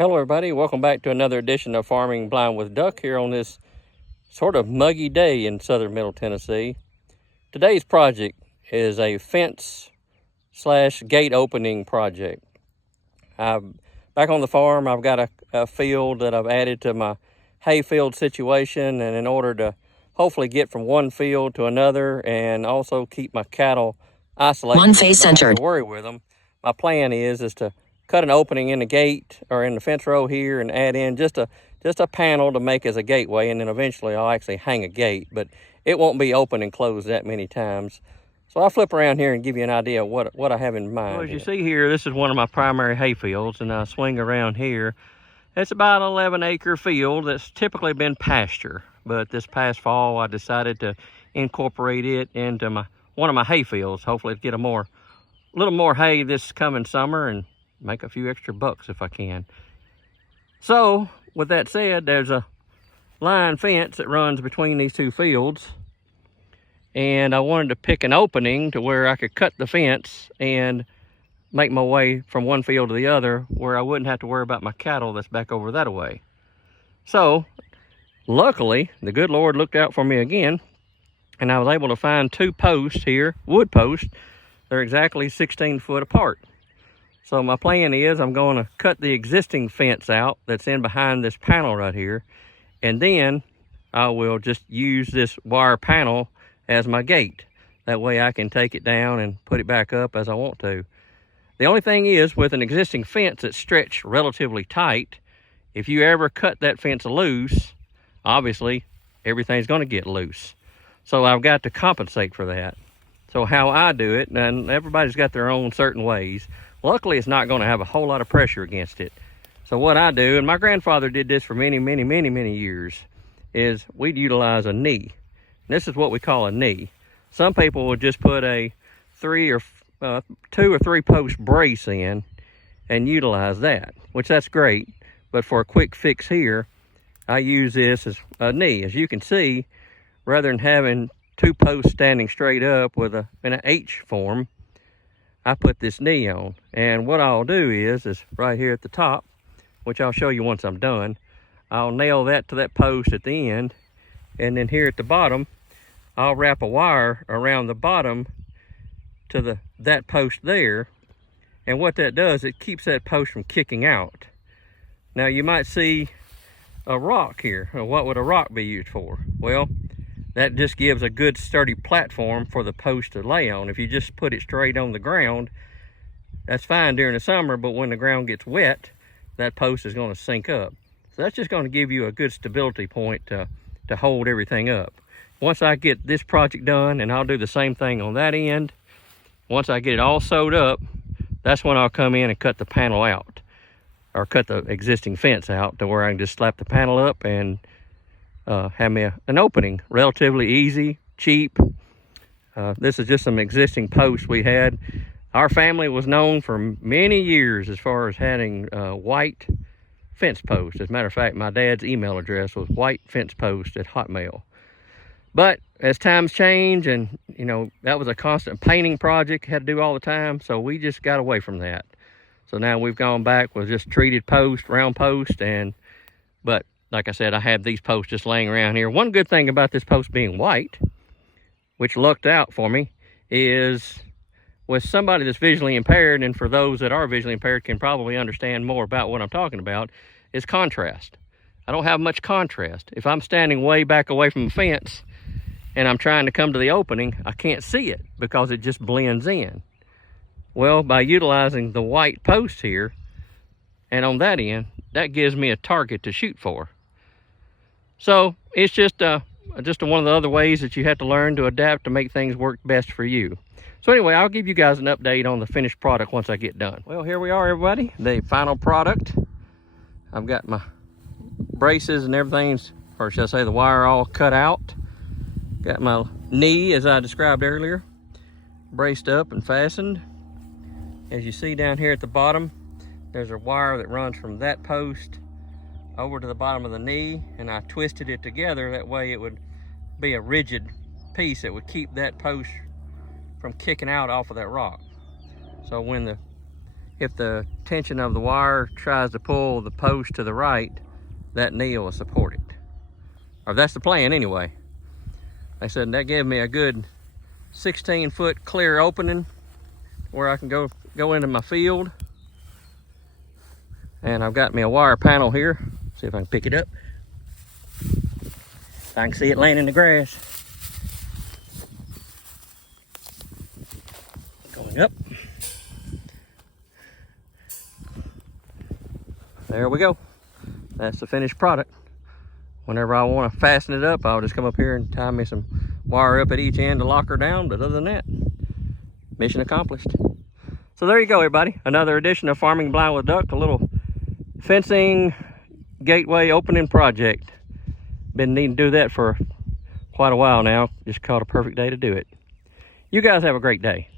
Hello everybody, welcome back to another edition of Farming Blind with Duck here on this sort of muggy day in southern Middle Tennessee. Today's project is a fence / gate opening project. Back on the farm, I've got a field that I've added to my hayfield situation, and in order to hopefully get from one field to another and also keep my cattle isolated, one face centered, to worry with them, my plan is to cut an opening in the gate or in the fence row here and add in just a panel to make as a gateway, and then eventually I'll actually hang a gate, but it won't be open and closed that many times. So I'll flip around here and give you an idea of what I have in mind. Well, as you see here, this is one of my primary hayfields, and I swing around here. It's about an 11-acre field that's typically been pasture, but this past fall I decided to incorporate it into one of my hayfields, hopefully to get a little more hay this coming summer and make a few extra bucks if I can. So with that said, there's a line fence that runs between these two fields, and I wanted to pick an opening to where I could cut the fence and make my way from one field to the other where I wouldn't have to worry about my cattle that's back over that way. So luckily the good Lord looked out for me again, and I was able to find two posts here, wood posts. They're exactly 16 foot apart. So my plan is I'm going to cut the existing fence out that's in behind this panel right here, and then I will just use this wire panel as my gate. That way I can take it down and put it back up as I want to. The only thing is, with an existing fence that's stretched relatively tight, if you ever cut that fence loose, obviously everything's going to get loose. So I've got to compensate for that. So how I do it, and everybody's got their own certain ways. Luckily, it's not going to have a whole lot of pressure against it. So what I do, and my grandfather did this for many years, is we'd utilize a knee. This is what we call a knee. Some people will just put a 2 or 3 post brace in and utilize that, which that's great. But for a quick fix here, I use this as a knee. As you can see, rather than having 2 posts standing straight up in an H form, I put this knee on. And what I'll do is right here at the top, which I'll show you once I'm done, I'll nail that to that post at the end, and then here at the bottom I'll wrap a wire around the bottom to that post there. And what that does, it keeps that post from kicking out. Now you might see a rock here. What would a rock be used for? Well, that just gives a good sturdy platform for the post to lay on. If you just put it straight on the ground, that's fine during the summer, but when the ground gets wet, that post is going to sink up. So that's just going to give you a good stability point to hold everything up. Once I get this project done, and I'll do the same thing on that end, once I get it all sewed up, that's when I'll come in and cut the panel out, or cut the existing fence out to where I can just slap the panel up and have me an opening. Relatively easy, cheap. This is just some existing posts we had. Our family was known for many years as far as having white fence posts. As a matter of fact, my dad's email address was whitefencepost@hotmail. But as times change, and that was a constant painting project, had to do all the time, so we just got away from that. So now we've gone back with just treated post, round post, but like I said, I have these posts just laying around here. One good thing about this post being white, which lucked out for me, is with somebody that's visually impaired, and for those that are visually impaired can probably understand more about what I'm talking about, is contrast. I don't have much contrast. If I'm standing way back away from the fence and I'm trying to come to the opening, I can't see it because it just blends in. Well, by utilizing the white post here, and on that end, that gives me a target to shoot for. So it's just one of the other ways that you have to learn to adapt to make things work best for you. So anyway, I'll give you guys an update on the finished product once I get done. Well, here we are, everybody, the final product. I've got my braces and everything, or should I say the wire, all cut out. Got my knee, as I described earlier, braced up and fastened. As you see down here at the bottom, there's a wire that runs from that post over to the bottom of the knee, and I twisted it together. That way it would be a rigid piece that would keep that post from kicking out off of that rock. So when the if the tension of the wire tries to pull the post to the right, that knee will support it. Or that's the plan anyway. Like I said, that gave me a good 16-foot clear opening where I can go into my field. And I've got me a wire panel here. See if I can pick it up. I can see it laying in the grass. Going up. There we go. That's the finished product. Whenever I want to fasten it up, I'll just come up here and tie me some wire up at each end to lock her down. But other than that, mission accomplished. So there you go, everybody. Another edition of Farming Blind with Duck, a little fencing gateway opening project. Been needing to do that for quite a while now. Just caught a perfect day to do it. You guys have a great day.